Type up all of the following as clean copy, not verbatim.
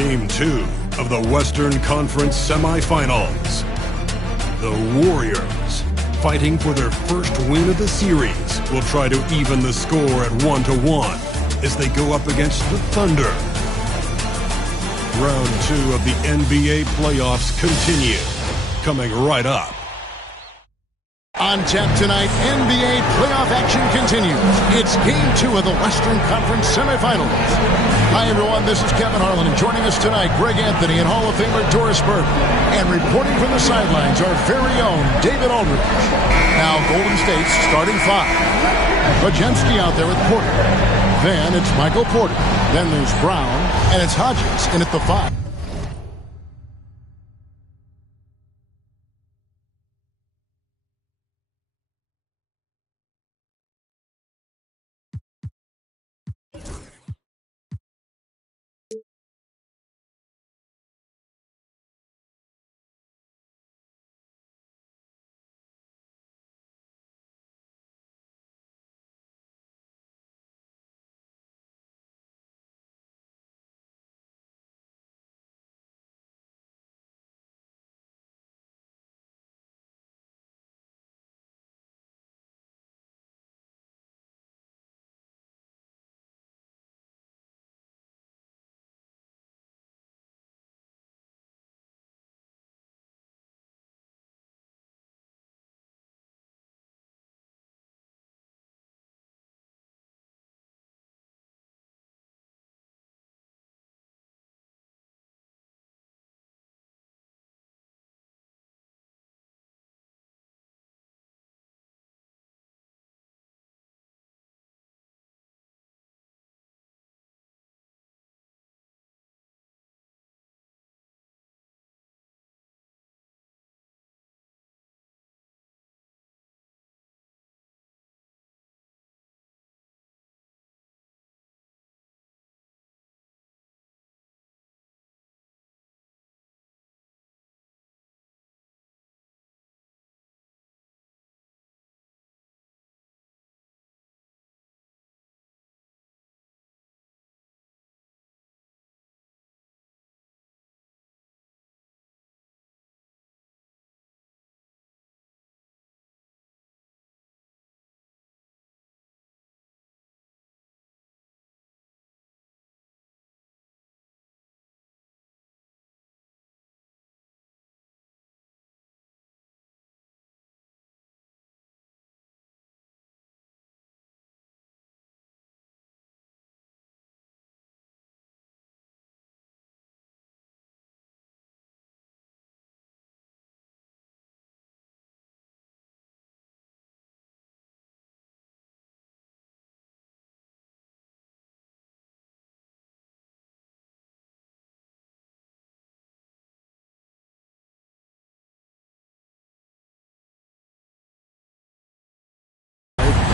Game 2 of the Western Conference Semifinals. The Warriors, fighting for their first win of the series, will try to even the score at 1-1 as they go up against the Thunder. Round 2 of the NBA playoffs continue, coming right up. On tap tonight, NBA playoff action continues. It's Game 2 of the Western Conference Semifinals. Hi, everyone. This is Kevin Harlan, and joining us tonight, Greg Anthony and Hall of Famer Doris Burke. And reporting from the sidelines, our very own David Aldridge. Now, Golden State's starting five. Podziemski out there with Porter. Then it's Michael Porter. Then there's Brown, and it's Hodges in at the five.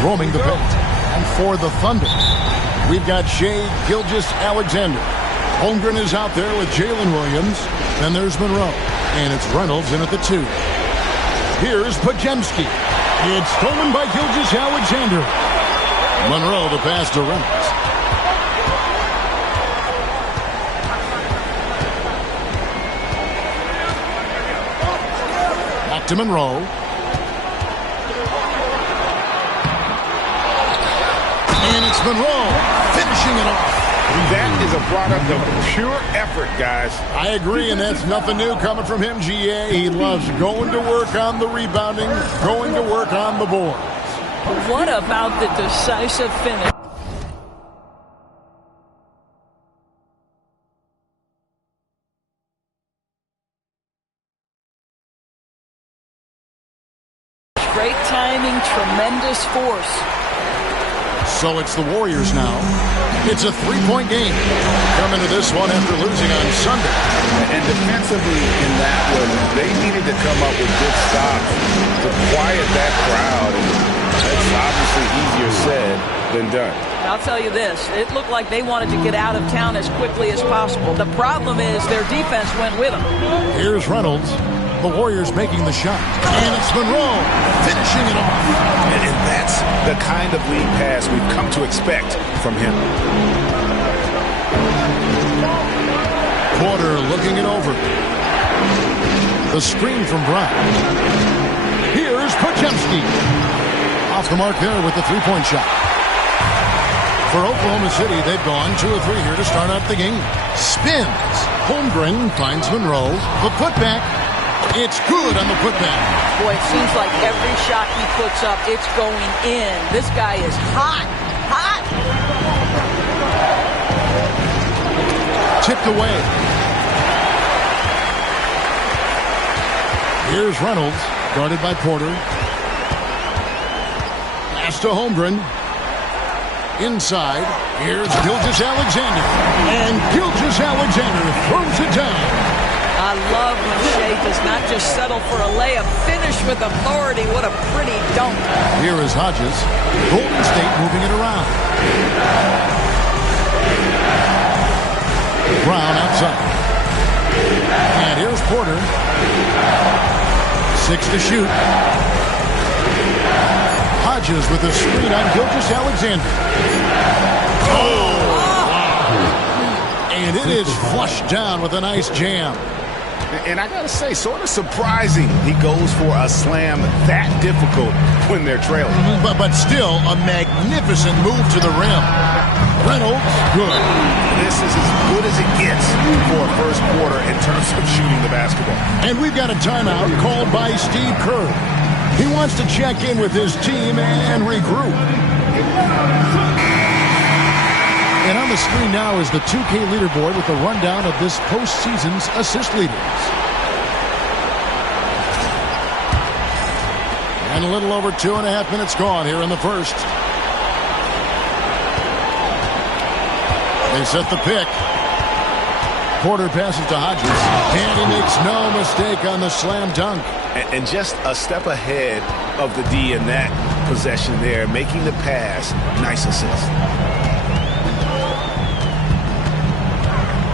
Roaming the paint. And for the Thunder, we've got Shai Gilgeous-Alexander. Holmgren is out there with Jalen Williams. Then there's Monroe. And it's Reynolds in at the 2. Here's Podziemski. It's stolen by Gilgeous-Alexander. Monroe the pass to Reynolds. Back to Monroe. And it's Monroe finishing it off. That is a product of pure effort, guys. I agree, and that's nothing new coming from him, GA. He loves going to work on the rebounding, going to work on the boards. What about the decisive finish? Great timing, tremendous force. So it's the Warriors now. It's a three-point game. Coming to this one after losing on Sunday. And defensively in that one, they needed to come up with good stops to quiet that crowd. And that's obviously easier said than done. I'll tell you this. It looked like they wanted to get out of town as quickly as possible. The problem is their defense went with them. Here's Reynolds. The Warriors making the shot. And it's Monroe finishing it off. And that's the kind of lead pass we've come to expect from him. Porter looking it over. The screen from Brown. Here's Podziemski. Off the mark there with the three-point shot. For Oklahoma City, they've gone 2 of 3 here to start out the game. Spins. Holmgren finds Monroe. The putback. It's good on the putback. Boy, it seems like every shot he puts up, it's going in. This guy is hot. Hot. Tipped away. Here's Reynolds, guarded by Porter. Pass to Holmgren. Inside, here's Gilgeous-Alexander. And Gilgeous-Alexander throws it down. I love when Shea does not just settle for a layup. Finish with authority. What a pretty dunk. Here is Hodges. Golden State moving it around. Brown outside. And here's Porter. 6 to shoot. Hodges with a screen on Gilgeous-Alexander. Oh! Wow. And it is flushed down with a nice jam. And I got to say, sort of surprising he goes for a slam that difficult when they're trailing. But still, a magnificent move to the rim. Reynolds, good. This is as good as it gets for a first quarter in terms of shooting the basketball. And we've got a timeout called by Steve Kerr. He wants to check in with his team and regroup. And on the screen now is the 2K leaderboard with a rundown of this postseason's assist leaders. And a little over 2.5 minutes gone here in the first. They set the pick. Porter passes to Hodges. And he makes no mistake on the slam dunk. And just a step ahead of the D in that possession there, making the pass. Nice assist.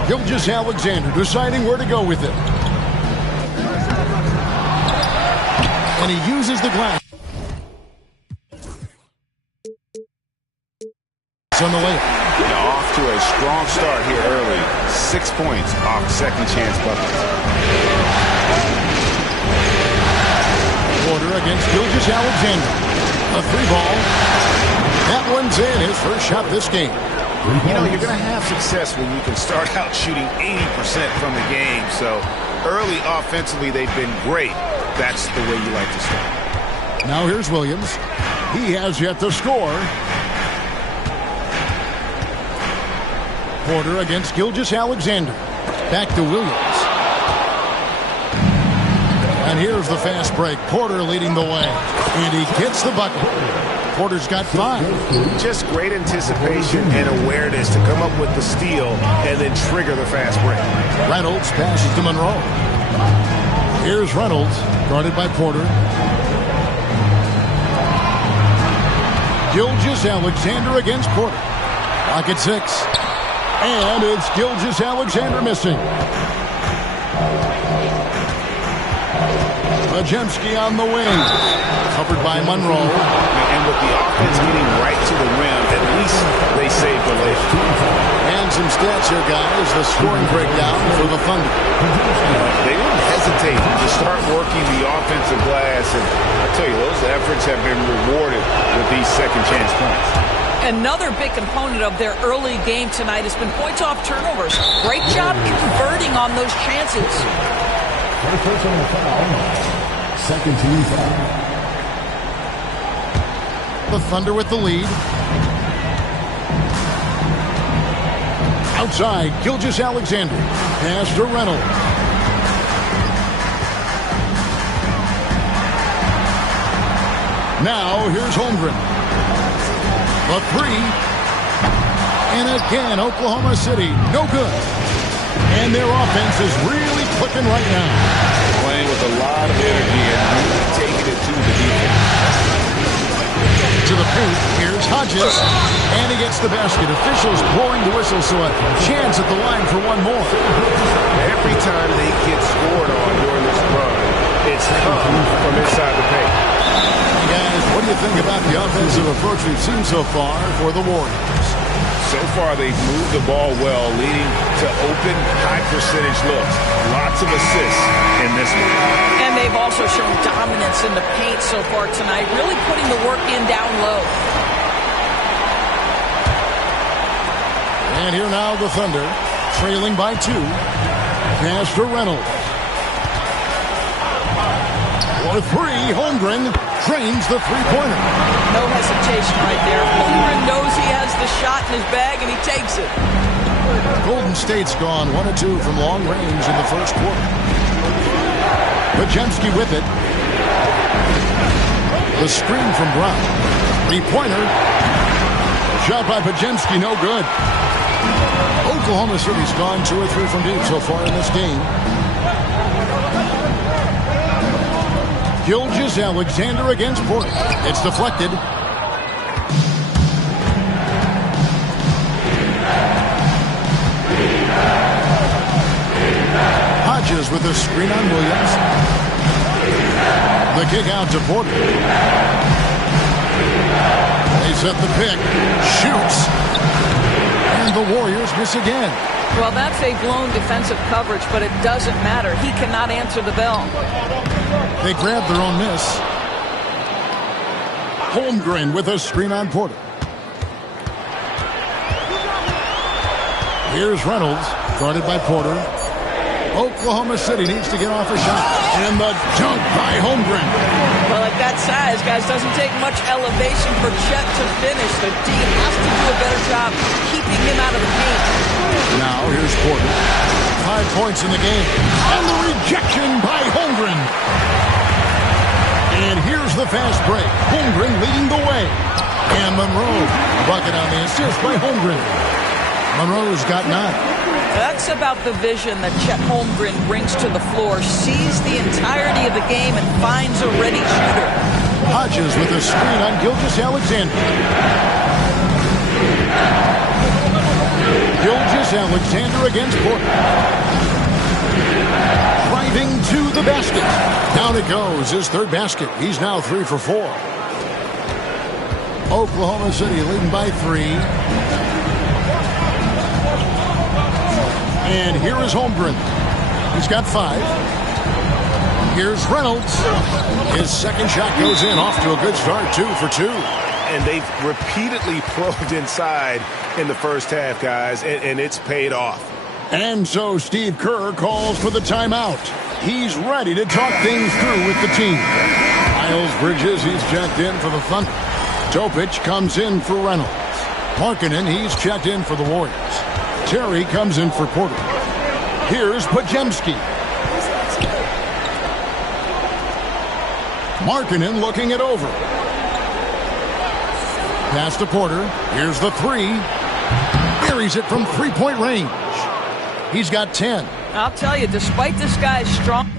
Gilgeous-Alexander deciding where to go with it. And he uses the glass. On the layup. Off to a strong start here early. 6 points off second chance buckets. Porter against Gilgeous-Alexander. A 3-ball. That one's in. His first shot this game. You know, you're going to have success when you can start out shooting 80% from the game. So early offensively, they've been great. That's the way you like to start. Now here's Williams. He has yet to score. Porter against Gilgeous-Alexander. Back to Williams. And here's the fast break. Porter leading the way. And he gets the bucket. Porter's got 5. Just great anticipation and awareness to come up with the steal and then trigger the fast break. Reynolds passes to Monroe. Here's Reynolds, guarded by Porter. Gilgeous-Alexander against Porter. Lock at 6. And it's Gilgeous-Alexander missing. Podziemski on the wing. Covered by Monroe. And with the offense getting right to the rim, at least they saved the layup. And some stats here, guys. The scoring breakdown for the Thunder. They didn't hesitate to start working the offensive glass. And I tell you, those efforts have been rewarded with these second chance points. Another big component of their early game tonight has been points off turnovers. Great job converting on those chances. First personal foul. Second team foul. The Thunder with the lead. Outside, Gilgeous-Alexander. Pass to Reynolds. Now, here's Holmgren. The 3. And again, Oklahoma City, no good. And their offense is really clicking right now. Playing with a lot of energy and really taking it to the defense. To the paint, here's Hodges. And he gets the basket. Officials blowing the whistle, so a chance at the line for one more. Every time they get scored on during this run, it's come from inside the paint. Hey guys, what do you think about the offensive approach we've seen so far for the Warriors? So far, they've moved the ball well, leading to open, high-percentage looks. Lots of assists in this one. And they've also shown dominance in the paint so far tonight, really putting the work in down low. And here now the Thunder, trailing by 2. Pass to Reynolds. For 3, Holmgren drains the three-pointer. No hesitation right there. Holmgren knows he has the shot in his bag, and he takes it. Golden State's gone 1 of 2 from long range in the first quarter. Podziemski with it. The screen from Brown. Three-pointer. Shot by Podziemski, no good. Oklahoma City's gone 2 or 3 from deep so far in this game. Gilgeous-Alexander against Porter. It's deflected. Hodges with a screen on Williams. The kick out to Porter. They set the pick. Shoots. And the Warriors miss again. Well, that's a blown defensive coverage, but it doesn't matter. He cannot answer the bell. They grab their own miss. Holmgren with a screen on Porter. Here's Reynolds, guarded by Porter. Oklahoma City needs to get off a shot. And the dunk by Holmgren. Well, at that size, guys, doesn't take much elevation for Chet to finish. The D has to do a better job keeping him out of the paint. Now, here's Porter. 5 points in the game. And the rejection by Holmgren. And here's the fast break. Holmgren leading the way. And Monroe, bucket on the assist by Holmgren. Monroe's got 9. That's about the vision that Chet Holmgren brings to the floor. Sees the entirety of the game and finds a ready shooter. Hodges with a screen on Gilgeous-Alexander. Gilgeous-Alexander against Porter. Driving to the basket. Down it goes. His third basket. He's now 3 for 4. Oklahoma City leading by 3. And here is Holmgren. He's got 5. Here's Reynolds. His second shot goes in. Off to a good start. 2 for 2. And they've repeatedly probed inside in the first half, guys, and it's paid off. And so Steve Kerr calls for the timeout. He's ready to talk things through with the team. Miles Bridges, he's checked in for the Thunder. Topic comes in for Reynolds. Markkanen, he's checked in for the Warriors. Terry comes in for Porter. Here's Podziemski. Markkanen looking it over. Pass to Porter. Here's the 3. Buries it from three-point range. He's got 10. I'll tell you, despite this guy's strong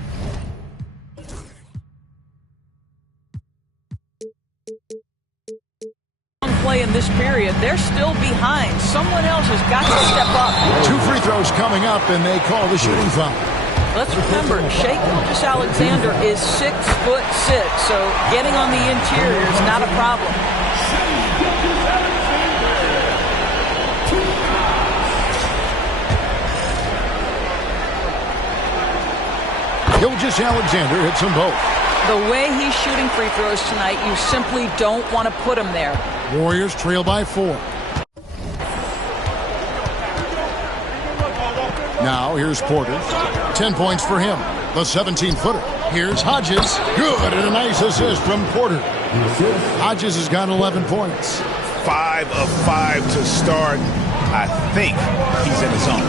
play in this period, they're still behind. Someone else has got to step up. 2 free throws coming up, and they call the shooting foul. Let's remember, Shai Gilgeous-Alexander is 6'6", so getting on the interior is not a problem. Gilgeous-Alexander hits them both. The way he's shooting free throws tonight, you simply don't want to put him there. Warriors trail by 4. Now here's Porter. 10 points for him. The 17-footer. Here's Hodges. Good, and a nice assist from Porter. Hodges has got 11 points. 5 of 5 to start. I think he's in the zone.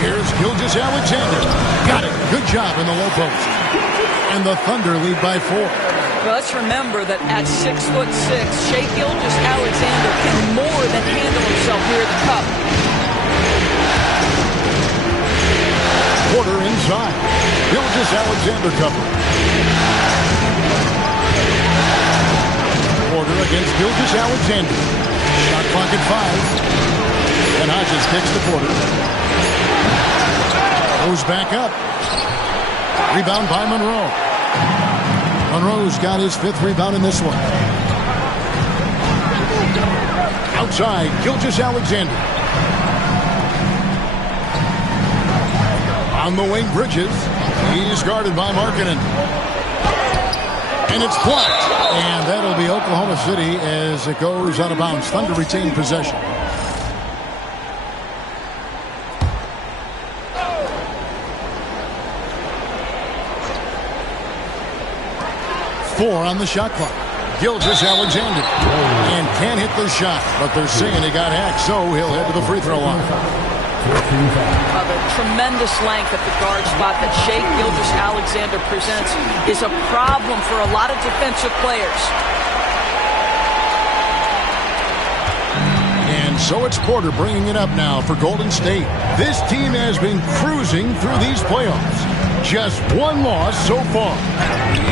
Here's Gilgeous-Alexander. Got it. Good job in the low post. And the Thunder lead by 4. Well, let's remember that at 6'6", Shai Gilgeous-Alexander can more than handle himself here at the cup. Porter inside. Gilgeous-Alexander cover. Porter against Gilgeous-Alexander. Shot clock at 5. And Hodges kicks to Porter. Goes back up. Rebound by Monroe. Monroe's got his 5th rebound in this one. inside, Gilgeous-Alexander. On the wing, Bridges. He's guarded by Markkanen. And it's blocked. And that'll be Oklahoma City as it goes out of bounds. Thunder retain possession. Four on the shot clock. Gilgeous-Alexander. And can't hit the shot, but they're saying he got hacked, so he'll head to the free throw line. The tremendous length at the guard spot that Shai Gilgeous-Alexander presents is a problem for a lot of defensive players. And so it's Porter bringing it up now for Golden State. This team has been cruising through these playoffs. Just one loss so far.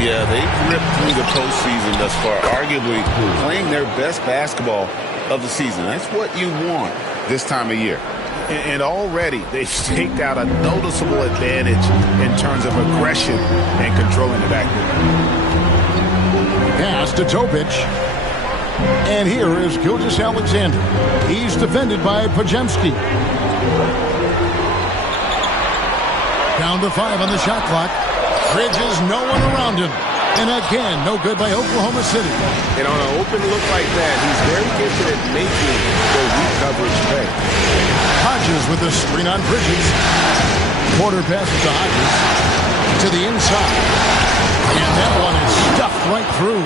Yeah, they've ripped through the postseason thus far, arguably playing their best basketball of the season. That's what you want this time of year. And already they've staked out a noticeable advantage in terms of aggression and controlling the backcourt. Pass to Topic. And here is Gilgeous-Alexander. He's defended by Podziemski. Down to 5 on the shot clock. Bridges, no one around him. And again, no good by Oklahoma City. And on an open look like that, he's very gifted at making the weak coverage pay. Hodges with the screen on Bridges. Porter passes to Hodges. To the inside. And that one is stuffed right through.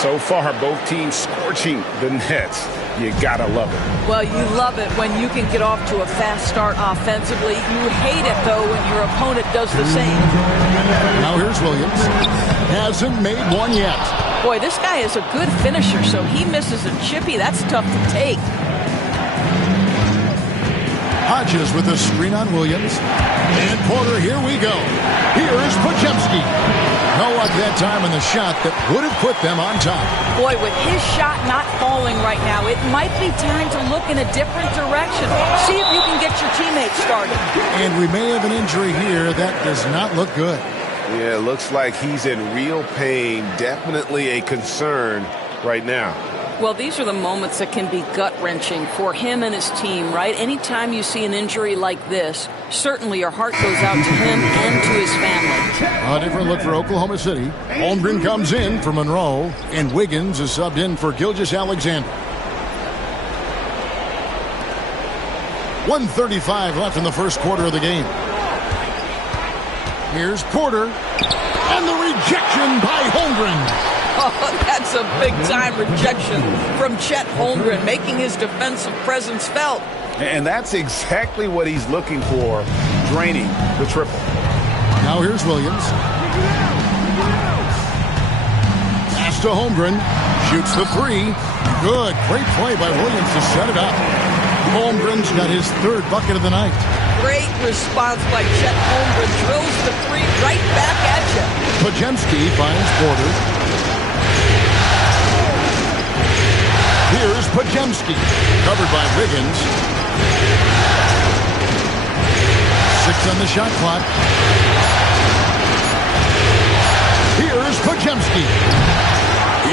So far, both teams scorching the nets. You gotta love it. Well, you love it when you can get off to a fast start offensively. You hate it, though, when your opponent does the same. Now here's Williams. Hasn't made one yet. Boy, this guy is a good finisher, so he misses a chippy. That's tough to take. Hodges with the screen on Williams. And Porter, here we go. Here is Podziemski. No luck that time in the shot that would have put them on top. Boy, with his shot not falling right now, it might be time to look in a different direction. See if you can get your teammates started. And we may have an injury here that does not look good. Yeah, it looks like he's in real pain. Definitely a concern right now. Well, these are the moments that can be gut-wrenching for him and his team, right? Anytime you see an injury like this, certainly your heart goes out to him and to his family. A different look for Oklahoma City. Holmgren comes in for Monroe, and Wiggins is subbed in for Gilgeous-Alexander. 1:35 left in the first quarter of the game. Here's Porter, and the rejection by Holmgren. Oh, that's a big-time rejection from Chet Holmgren, making his defensive presence felt. And that's exactly what he's looking for, draining the triple. Now here's Williams. Pass to Holmgren. Shoots the three. Good. Great play by Williams to set it up. Holmgren's got his third bucket of the night. Great response by Chet Holmgren. Drills the three right back at you. Podziemski finds Porter. Here's Podziemski, covered by Wiggins. 6 on the shot clock. Here's Podziemski.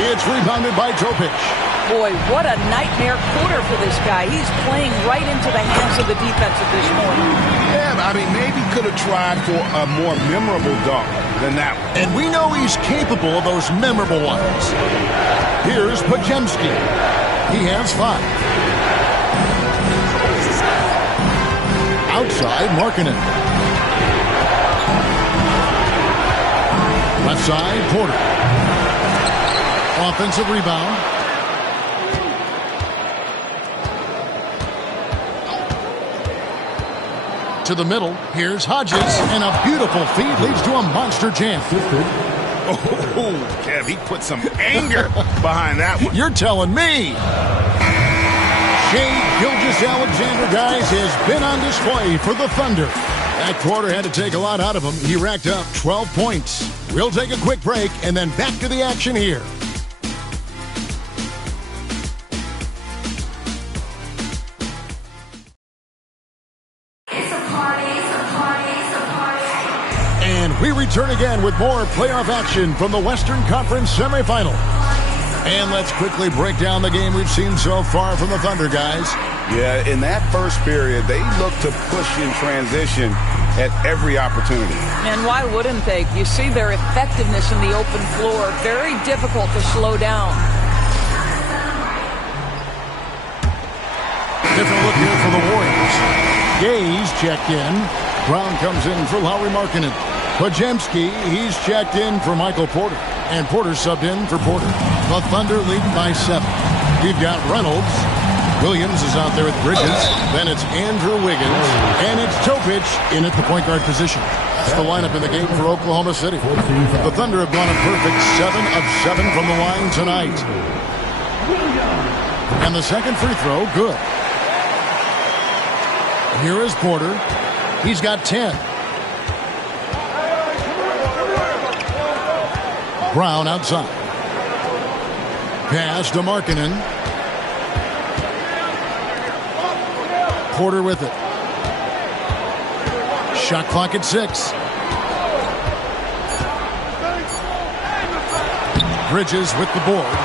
It's rebounded by Topic. Boy, what a nightmare quarter for this guy. He's playing right into the hands of the defense at this point. Yeah, I mean, maybe could have tried for a more memorable dunk than that one. And we know he's capable of those memorable ones. Here's Podziemski. He has 5. Outside, Markkanen. Left side, Porter. Offensive rebound. To the middle, here's Hodges, and a beautiful feed leads to a monster jam. Oh, Kev, he put some anger behind that one. You're telling me. Shai Gilgeous-Alexander, guys, has been on display for the Thunder. That quarter had to take a lot out of him. He racked up 12 points. We'll take a quick break and then back to the action here. And we return again with more playoff action from the Western Conference semifinal. And let's quickly break down the game we've seen so far from the Thunder, guys. Yeah, in that first period, they looked to push in transition at every opportunity. And why wouldn't they? You see their effectiveness in the open floor. Very difficult to slow down. Different look here for the Warriors. Gaze checked in. Brown comes in for Lauri Markkanen. Podziemski, he's checked in for Michael Porter. And Porter subbed in for Porter. The Thunder lead by 7. We've got Reynolds. Williams is out there with Bridges. Then it's Andrew Wiggins. And it's Topic in at the point guard position. That's the lineup in the game for Oklahoma City. The Thunder have gone a perfect 7 of 7 from the line tonight. And the second free throw, good. Here is Porter. He's got 10. Brown outside. Pass to Markkanen. Porter with it. Shot clock at 6. Bridges with the board.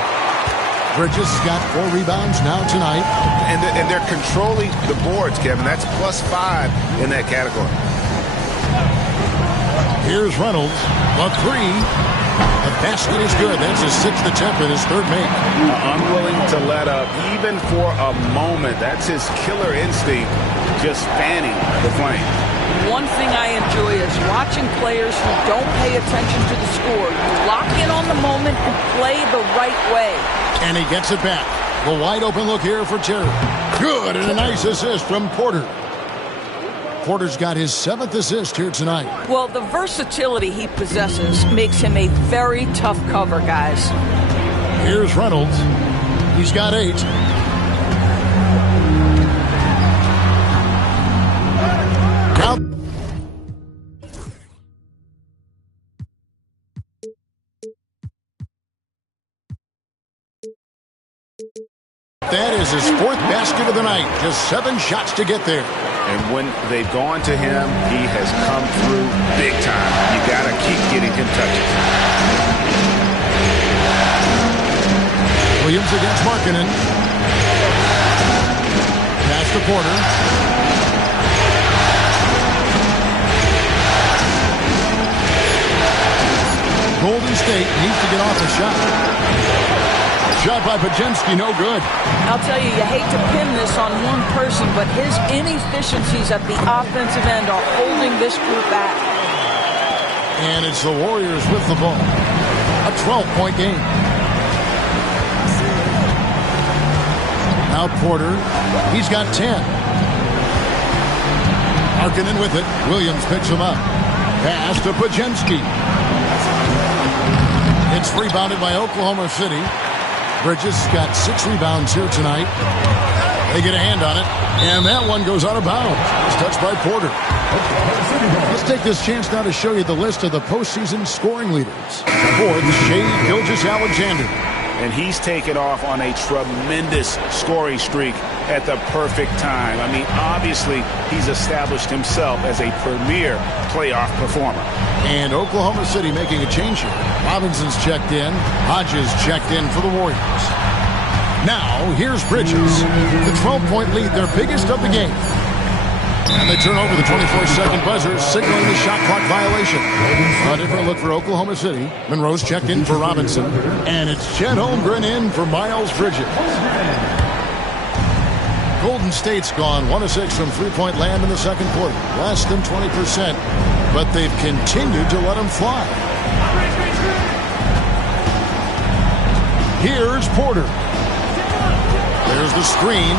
Bridges got 4 rebounds now tonight. And they're controlling the boards, Kevin. That's +5 in that category. Here's Reynolds. A 3. The basket is good. That's his 6th attempt and his 3rd make. Unwilling to let up, even for a moment. That's his killer instinct, just fanning the flame. One thing I enjoy is watching players who don't pay attention to the score. Lock in on the moment and play the right way. And he gets it back. The wide open look here for Terry. Good, and a nice assist from Porter. Porter's got his 7th assist here tonight. Well, the versatility he possesses makes him a very tough cover, guys. Here's Reynolds. He's got 8. Now, that is his 4th basket of the night. Just 7 shots to get there. And when they've gone to him, he has come through big time. You got to keep getting him touches. Williams against Markkanen. Pass to Porter. Golden State needs to get off a shot. Shot by Podziemski, no good. I'll tell you, you hate to pin this on one person, but his inefficiencies at the offensive end are holding this group back. And it's the Warriors with the ball. A 12-point game. Now Porter. He's got 10. Markkanen with it. Williams picks him up. Pass to Podziemski. It's rebounded by Oklahoma City. Bridges got 6 rebounds here tonight. They get a hand on it, and that one goes out of bounds. It's touched by Porter. Let's take this chance now to show you the list of the postseason scoring leaders. 4th, Shai Gilgeous-Alexander. And he's taken off on a tremendous scoring streak at the perfect time. I mean, obviously, he's established himself as a premier playoff performer. And Oklahoma City making a change here. Robinson's checked in. Hodges checked in for the Warriors. Now, here's Bridges. The 12-point lead, their biggest of the game. And they turn over the 24-second buzzer, signaling the shot clock violation. A different look for Oklahoma City. Monroe's checked in for Robinson. And it's Chet Holmgren in for Miles Bridges. Golden State's gone 1 of 6 from three-point land in the second quarter. Less than 20%. But they've continued to let them fly. Here's Porter. There's the screen.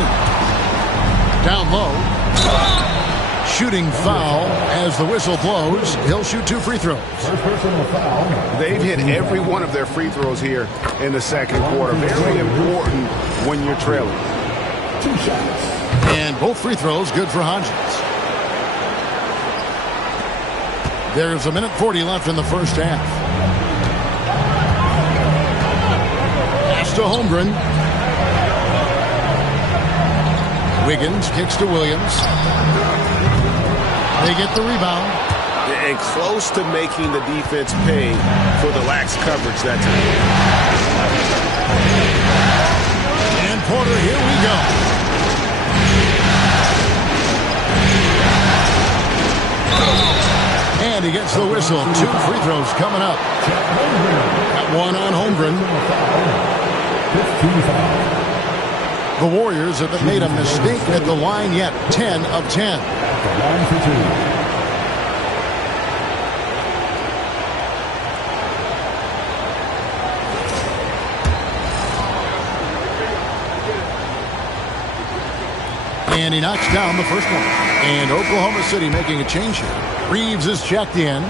Down low. Shooting foul as the whistle blows. He'll shoot 2 free throws. They've hit every one of their free throws here in the second quarter. Very important when you're trailing. 2 shots. And both free throws good for Hodges. There's 1:40 left in the first half. Pass to Holmgren. Wiggins kicks to Williams. They get the rebound. And close to making the defense pay for the lax coverage that time. Porter, here we go. And he gets the whistle. 2 free throws coming up. Got one on Holmgren. The Warriors haven't made a mistake at the line yet. 10 of 10. And he knocks down the first one. And Oklahoma City making a change here. Reeves is checked in.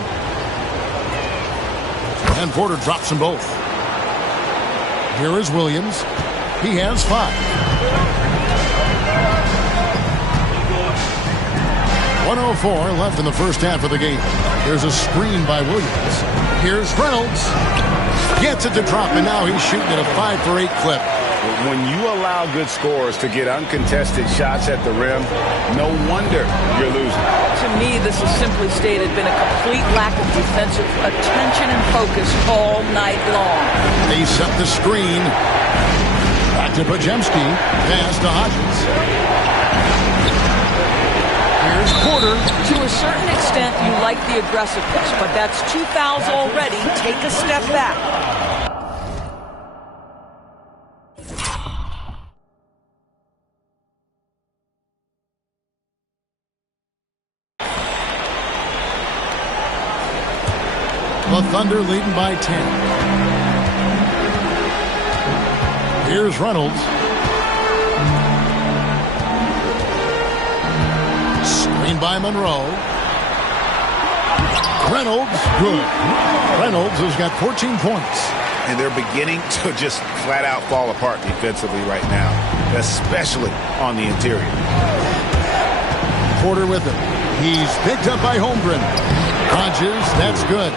And Porter drops them both. Here is Williams. He has 5. 1:04 left in the first half of the game. There's a screen by Williams. Here's Reynolds. Gets it to drop, and now he's shooting at a 5 for 8 clip. When you allow good scorers to get uncontested shots at the rim, no wonder you're losing. To me, this has simply stated been a complete lack of defensive attention and focus all night long. They set the screen. Back to Podziemski. Pass to Hodges. Here's Porter. To a certain extent, you like the aggressiveness, but that's 2 fouls already. Take a step back. The Thunder leading by 10. Here's Reynolds. Screen by Monroe. Reynolds, good. Reynolds has got 14 points. And they're beginning to just flat out fall apart defensively right now, especially on the interior. Porter with him. He's picked up by Holmgren. Hodges, that's good.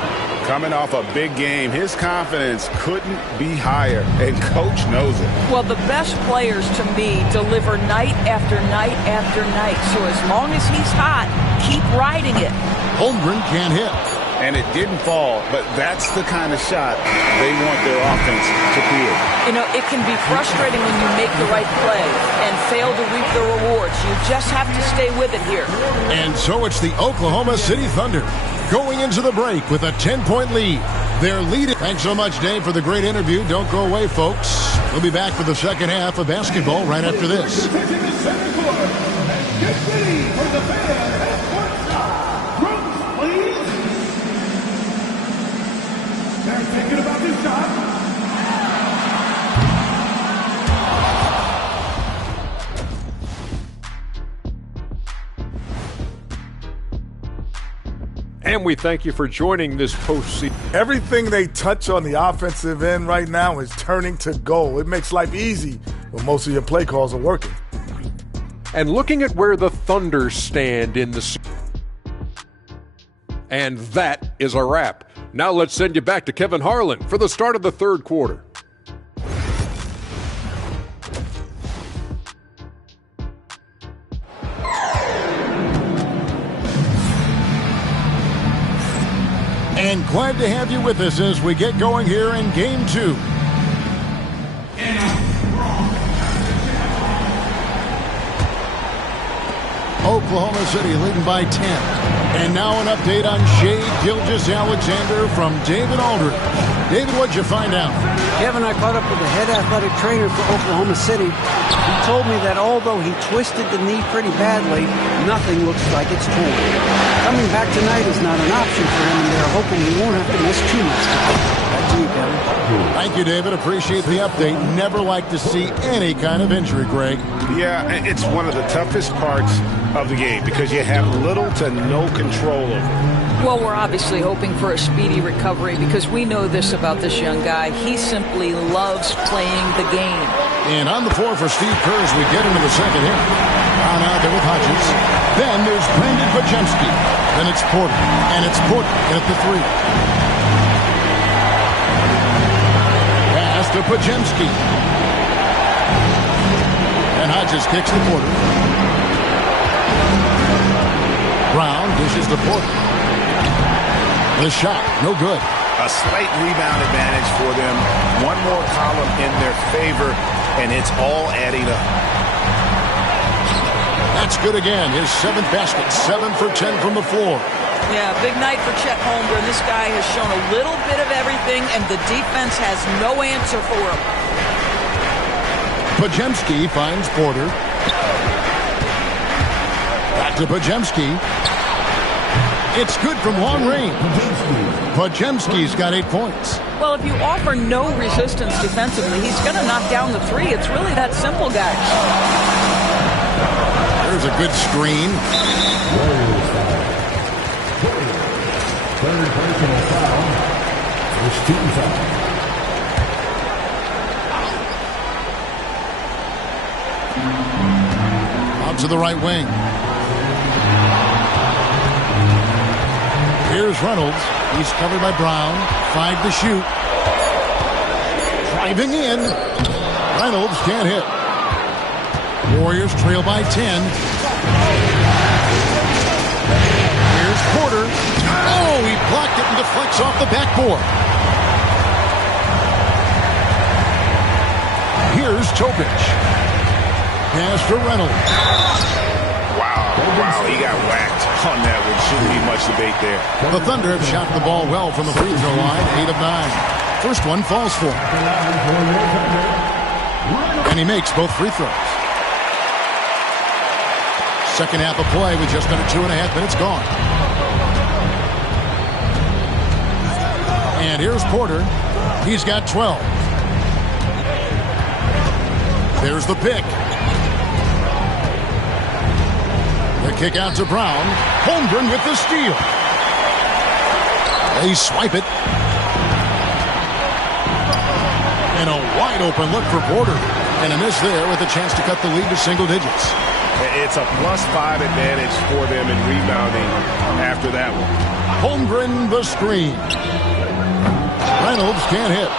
Coming off a big game, his confidence couldn't be higher, and Coach knows it. Well, the best players, to me, deliver night after night after night. So as long as he's hot, keep riding it. Holmgren can't hit. And it didn't fall, but that's the kind of shot they want their offense to create. You know, it can be frustrating when you make the right play and fail to reap the rewards. You just have to stay with it here. And so it's the Oklahoma City Thunder going into the break with a 10-point lead. They're leading. Thanks so much, Dave, for the great interview. Don't go away, folks. We'll be back for the second half of basketball right after this. Get ready for the fan at courtside. Drums, please. They're thinking about this shot. And we thank you for joining this postseason. Everything they touch on the offensive end right now is turning to goal. It makes life easy when most of your play calls are working. And looking at where the Thunder stand in the season. And that is a wrap. Now let's send you back to Kevin Harlan for the start of the third quarter. And glad to have you with us as we get going here in Game 2. Oklahoma City leading by 10. And now an update on Shai Gilgeous-Alexander from David Aldridge. David, what'd you find out? Kevin, I caught up with the head athletic trainer for Oklahoma City. He told me that although he twisted the knee pretty badly, nothing looks like it's torn. Coming back tonight is not an option for him, and they're hoping he won't have to miss too much time. Back to you, Kevin. Thank you, David. Appreciate the update. Never like to see any kind of injury, Greg. Yeah, it's one of the toughest parts of the game because you have little to no control over it. Well, we're obviously hoping for a speedy recovery because we know this about this young guy. He simply loves playing the game. And on the floor for Steve Kerr as we get into the second half. On out there with Hodges. Then there's Brandon Podziemski. Then it's Porter. And it's Porter at the 3. Pass to Podziemski. And Hodges kicks to Porter. Brown dishes to Porter. The shot, no good. A slight rebound advantage for them. One more column in their favor. and it's all adding up. That's good again. His 7th basket. 7 for 10 from the floor. Yeah, big night for Chet Holmgren. This guy has shown a little bit of everything, and the defense has no answer for him. Podziemski finds Porter. Back to Podziemski. It's good from long range. Podziemski's got 8 points. Well, if you offer no resistance defensively, he's going to knock down the three. It's really that simple, guys. There's a good screen. Third personal foul. First team foul. Out to the right wing. Here's Reynolds. He's covered by Brown. 5 to shoot. Driving in. Reynolds can't hit. Warriors trail by 10. Here's Porter. Oh, he blocked it and deflects off the backboard. Here's Topic. Pass to Reynolds. Wow, he got whacked on that one. Shouldn't be much debate there. The Thunder have shot the ball well from the free throw line. 8 of 9. First one falls for him. And he makes both free throws. Second half of play with just under 2.5 minutes gone. And here's Porter. He's got 12. There's the pick. The kick out to Brown. Holmgren with the steal. They swipe it. And a wide open look for Porter. And a miss there with a chance to cut the lead to single digits. It's a +5 advantage for them in rebounding after that one. Holmgren the screen. Reynolds can't hit.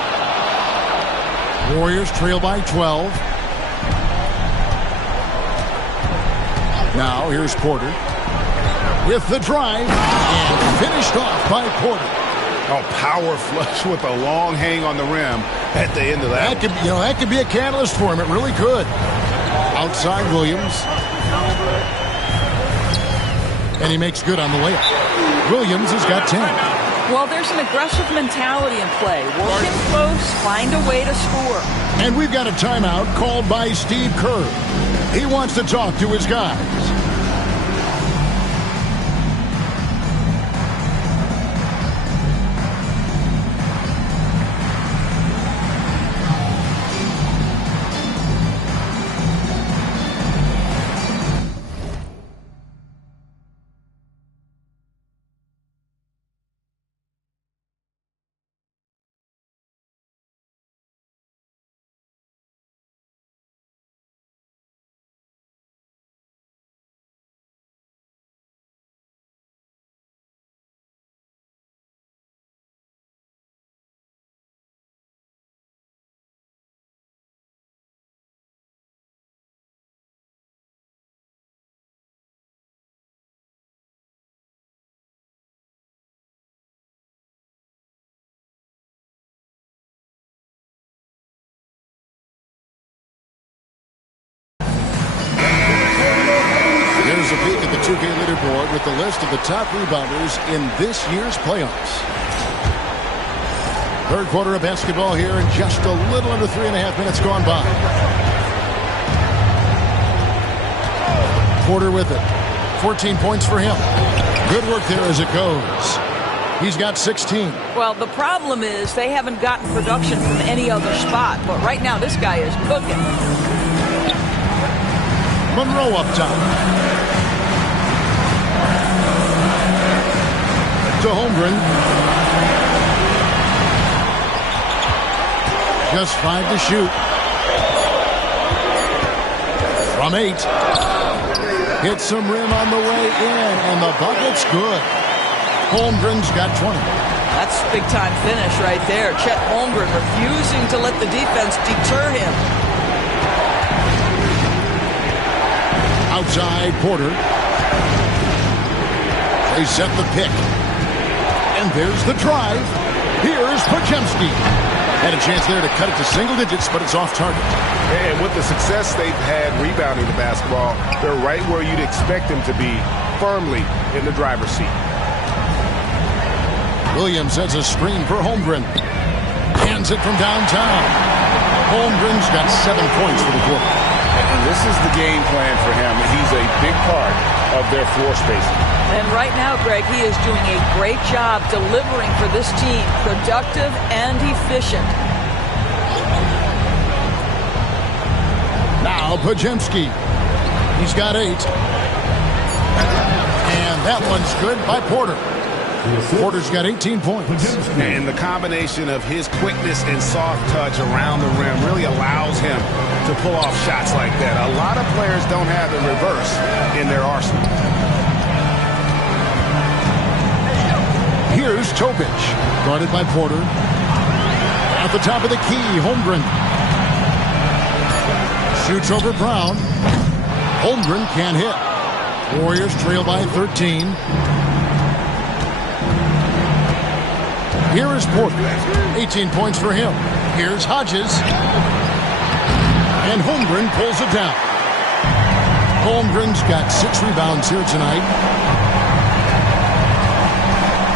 Warriors trail by 12. Now here's Porter with the drive and finished off by Porter. Oh, power flush with a long hang on the rim at the end of that. That could be a catalyst for him. It really could. Outside Williams. And he makes good on the layup. Williams has got 10. Well, there's an aggressive mentality in play. Work it close, find a way to score. And we've got a timeout called by Steve Kerr. He wants to talk to his guys. Here's a peek at the 2K leaderboard with the list of the top rebounders in this year's playoffs. Third quarter of basketball here in just a little under 3.5 minutes gone by. Porter with it. 14 points for him. Good work there as it goes. He's got 16. Well, the problem is they haven't gotten production from any other spot. But right now, this guy is cooking. Monroe up top. To Holmgren. Just 5 to shoot. From 8. Hits some rim on the way in, and the bucket's good. Holmgren's got 20. That's big-time finish right there. Chet Holmgren refusing to let the defense deter him. Outside Porter. They set the pick. And there's the drive. Here's Podziemski. Had a chance there to cut it to single digits, but it's off target. And with the success they've had rebounding the basketball, they're right where you'd expect them to be, firmly in the driver's seat. Williams has a screen for Holmgren. Hands it from downtown. Holmgren's got 7 points for the quarter. And this is the game plan for him. He's a big part of their floor spacing. And right now, Greg, he is doing a great job delivering for this team. Productive and efficient. Now Pajemski. He's got 8. And that one's good by Porter. Porter's got 18 points. And the combination of his quickness and soft touch around the rim really allows him to pull off shots like that. A lot of players don't have the reverse in their arsenal. Here's Topic, guarded by Porter. At the top of the key, Holmgren. Shoots over Brown. Holmgren can't hit. Warriors trail by 13. Here is Porter. 18 points for him. Here's Hodges. And Holmgren pulls it down. Holmgren's got 6 rebounds here tonight.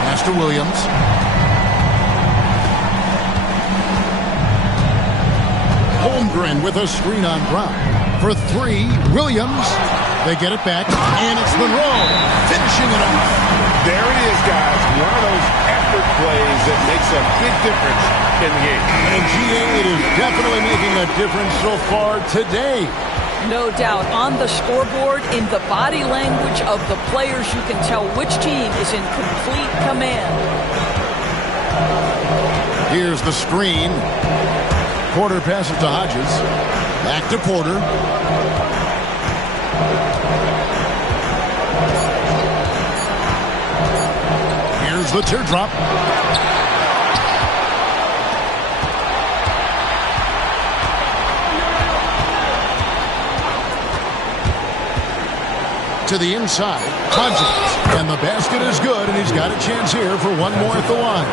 Pass to Williams. Holmgren with a screen on Brown. For 3, Williams. They get it back, and it's Monroe finishing it off. There it is, guys. One of those effort plays that makes a big difference in the game. And GA, it is definitely making a difference so far today. No doubt. On the scoreboard, in the body language of the players, you can tell which team is in complete command. Here's the screen. Porter passes to Hodges. Back to Porter. Here's the teardrop. To the inside, Hodges, and the basket is good, and he's got a chance here for one more at the line.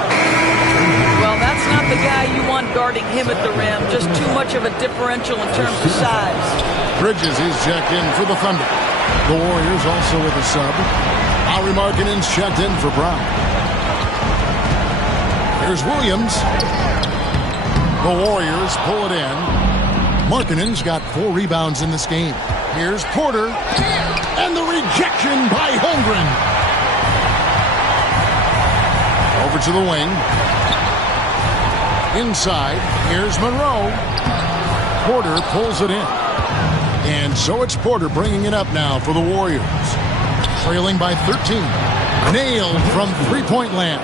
Well, that's not the guy you want guarding him at the rim. Just too much of a differential in terms of size. Bridges is checked in for the Thunder. The Warriors also with a sub. Lauri Markkanen's checked in for Brown. Here's Williams. The Warriors pull it in. Markkanen's got 4 rebounds in this game. Here's Porter. And the rejection by Holmgren. Over to the wing. Inside, here's Monroe. Porter pulls it in. And so it's Porter bringing it up now for the Warriors. Trailing by 13. Nailed from three-point land.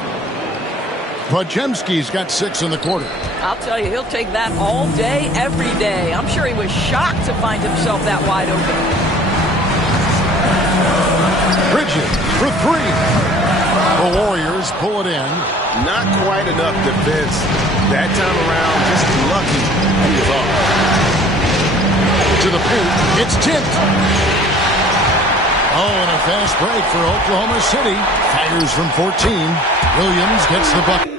Pajemski's got 6 in the quarter. I'll tell you, he'll take that all day, every day. I'm sure he was shocked to find himself that wide open. Bridges for 3. The Warriors pull it in. Not quite enough defense that time around. Just lucky he was off. To the paint, it's tipped. Oh, and a fast break for Oklahoma City. Fires from 14. Williams gets the bucket.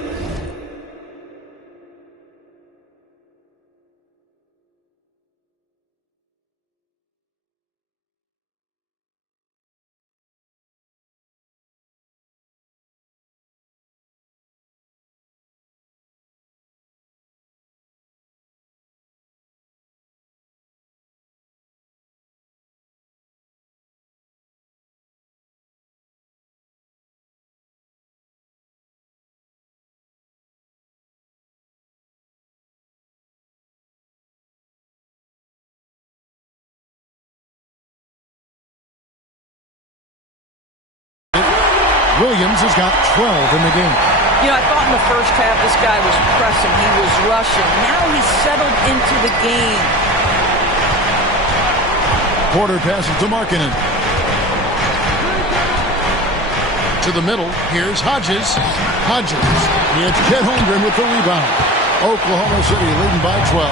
Williams has got 12 in the game. You know, I thought in the first half this guy was pressing. He was rushing. Now he's settled into the game. Porter passes to Markkanen. To the middle. Here's Hodges. Hodges. It's Chet Holmgren with the rebound. Oklahoma City leading by 12.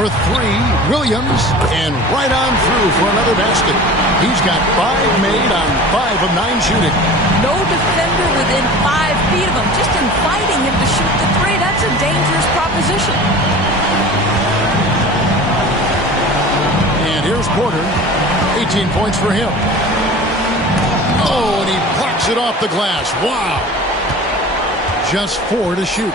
For 3, Williams, and right on through for another basket. He's got 5 made on 5 of 9 shooting. No defender within 5 feet of him, just inviting him to shoot the 3. That's that's a dangerous proposition. And here's Porter. 18 points for him. Oh, and he plucks it off the glass. Wow. Just 4 to shoot.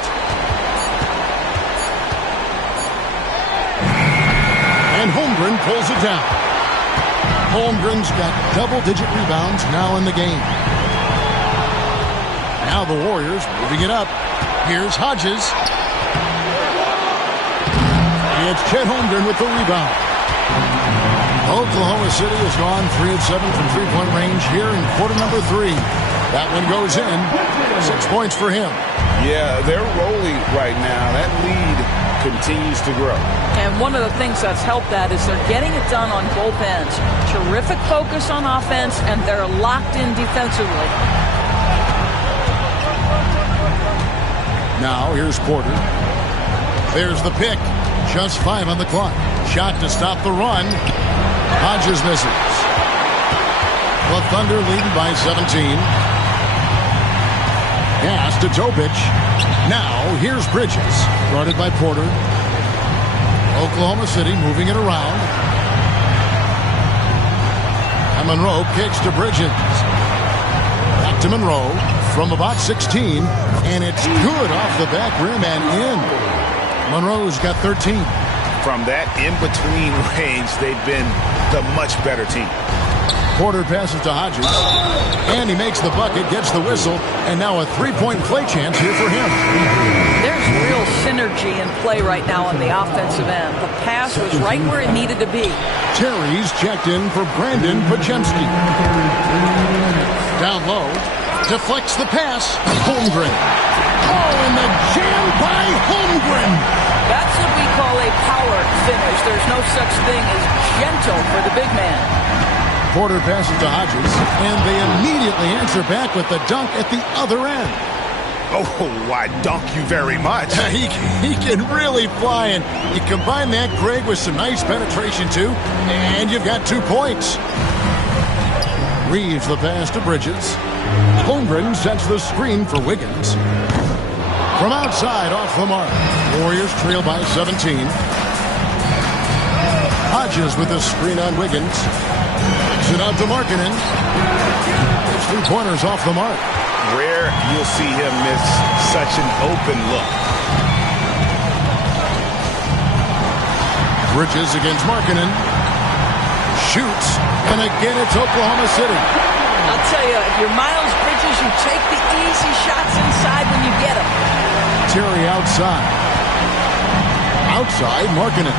And Holmgren pulls it down. Holmgren's got double-digit rebounds now in the game. Now the Warriors moving it up. Here's Hodges. It's Chet Holmgren with the rebound. Oklahoma City has gone 3 of 7 from three-point range here in quarter number 3. That one goes in. 6 points for him. Yeah, they're rolling right now. That lead continues to grow. And one of the things that's helped that is they're getting it done on both ends. Terrific focus on offense, and they're locked in defensively. Now, here's Porter. There's the pick. Just 5 on the clock. Shot to stop the run. Hodges misses. The Thunder leading by 17. Pass to Topic. Now, here's Bridges. Guarded by Porter. Oklahoma City moving it around. And Monroe kicks to Bridges. Back to Monroe from about 16. And it's good off the back rim and in. Monroe's got 13. From that in-between range, they've been the much better team. Porter passes to Hodges. And he makes the bucket, gets the whistle, and now a three-point play chance here for him. There's real synergy in play right now on the offensive end. The pass was right where it needed to be. Terry's checked in for Brandon Podziemski. Down low, deflects the pass. Holmgren. Oh, and the jam by Holmgren. That's what we call a power finish. There's no such thing as gentle for the big man. Porter passes to Hodges, and they immediately answer back with the dunk at the other end. Oh, I dunk you very much. He can really fly, and you combine that, Greg, with some nice penetration, too, and you've got 2 points. Reeves the pass to Bridges. Holmgren sets the screen for Wiggins. From outside, off the mark. Warriors trail by 17. Hodges with the screen on Wiggins. Kicks it out to Markkanen. It's 3-pointers off the mark. Rare you'll see him miss such an open look. Bridges against Markkanen. Shoots. And again, it's Oklahoma City. I'll tell you, if you're Miles Bridges, you take the easy shots inside when you get them. Terry outside. Outside, Markkanen.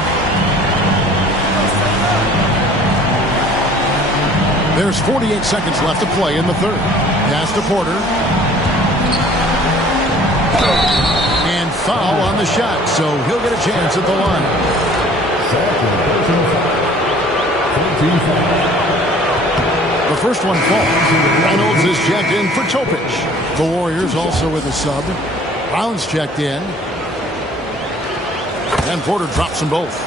There's 48 seconds left to play in the third. Pass to Porter. And foul on the shot, so he'll get a chance at the line. The first one falls. Reynolds is checked in for Topic. The Warriors also with a sub. Brown's checked in. And Porter drops them both.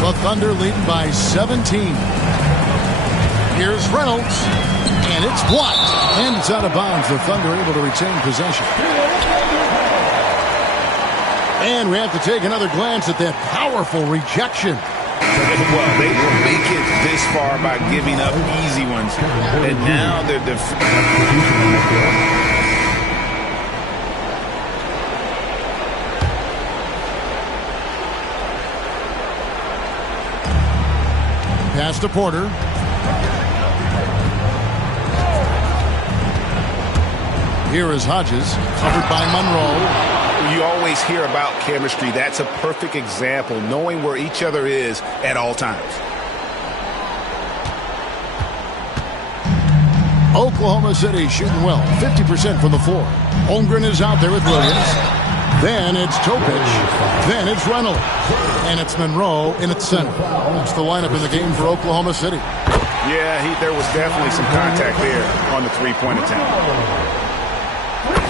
The Thunder leading by 17. Here's Reynolds. And it's blocked. And it's out of bounds. The Thunder able to retain possession. And we have to take another glance at that powerful rejection. Well, they will make it this far by giving up easy ones. And now they're pass to Porter. Here is Hodges, covered by Monroe. You always hear about chemistry. That's a perfect example, knowing where each other is at all times. Oklahoma City shooting well, 50% from the floor. Holmgren is out there with Williams. Then it's Topic. Then it's Reynolds. And it's Monroe in its center. That's the lineup in the game for Oklahoma City. Yeah, there was definitely some contact there on the three-point attempt.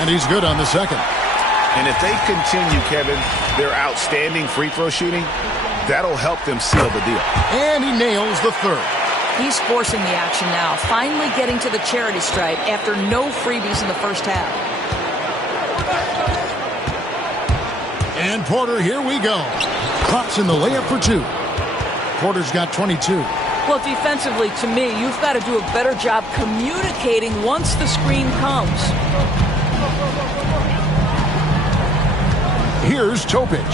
And he's good on the second. And if they continue, Kevin, their outstanding free throw shooting, that'll help them seal the deal. And he nails the third. He's forcing the action now, finally getting to the charity stripe after no freebies in the first half. And Porter, here we go. Pops in the layup for 2. Porter's got 22. Well, defensively, to me, you've got to do a better job communicating once the screen comes. Here's Topic,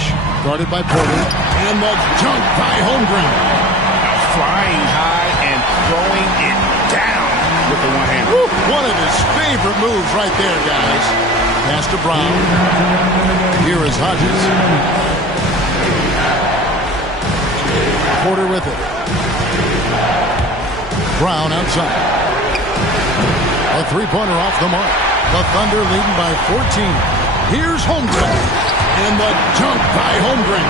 guarded by Porter, and the dunk by Holmgren. Flying high and throwing it down with the one hand. One of his favorite moves right there, guys. Pass to Brown. Here is Hodges. Porter with it. Brown outside. A three-pointer off the mark. The Thunder leading by 14. Here's Holmgren. And the dunk by Holmgren.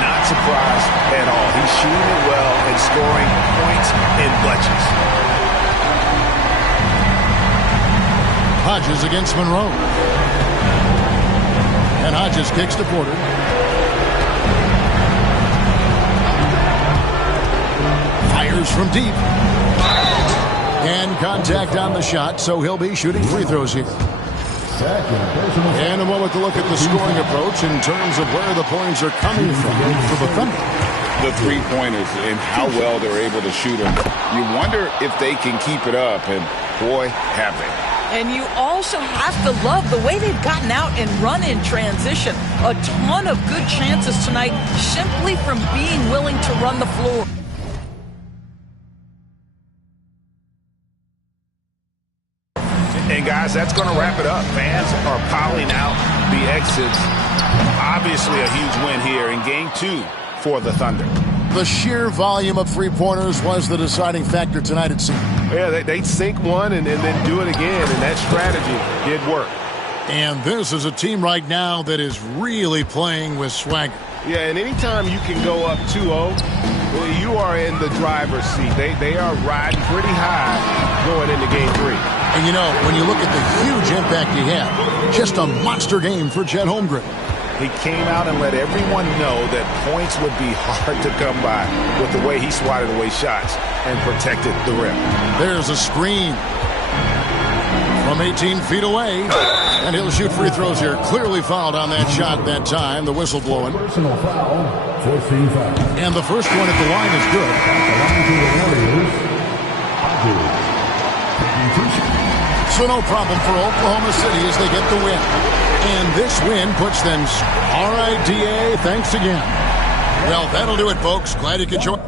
Not surprised at all. He's shooting it well and scoring points in bunches. Hodges against Monroe. And Hodges kicks to Porter. Fires from deep. And contact on the shot, so he'll be shooting free throws here. And a moment to look at the scoring approach in terms of where the points are coming from for the Thunder. The three-pointers and how well they're able to shoot them. You wonder if they can keep it up, and boy, have they. And you also have to love the way they've gotten out and run in transition. A ton of good chances tonight simply from being willing to run the floor. And guys, that's going to wrap it up. Fans are piling out the exits. Obviously a huge win here in Game 2 for the Thunder. The sheer volume of three-pointers was the deciding factor tonight, it seemed. Yeah, they sink one and then do it again, and that strategy did work. And this is a team right now that is really playing with swagger. Yeah, and anytime you can go up 2-0, well, you are in the driver's seat. They are riding pretty high going into Game 3. And, you know, when you look at the huge impact he had, just a monster game for Chet Holmgren. He came out and let everyone know that points would be hard to come by with the way he swatted away shots and protected the rim. There's a screen from 18 feet away. And he'll shoot free throws here. Clearly fouled on that shot that time. The whistle blowing. Personal foul, forcing foul. And the first one at the line is good. So no problem for Oklahoma City as they get the win. And this win puts them... All right, DA, thanks again. Well, that'll do it, folks. Glad you could join.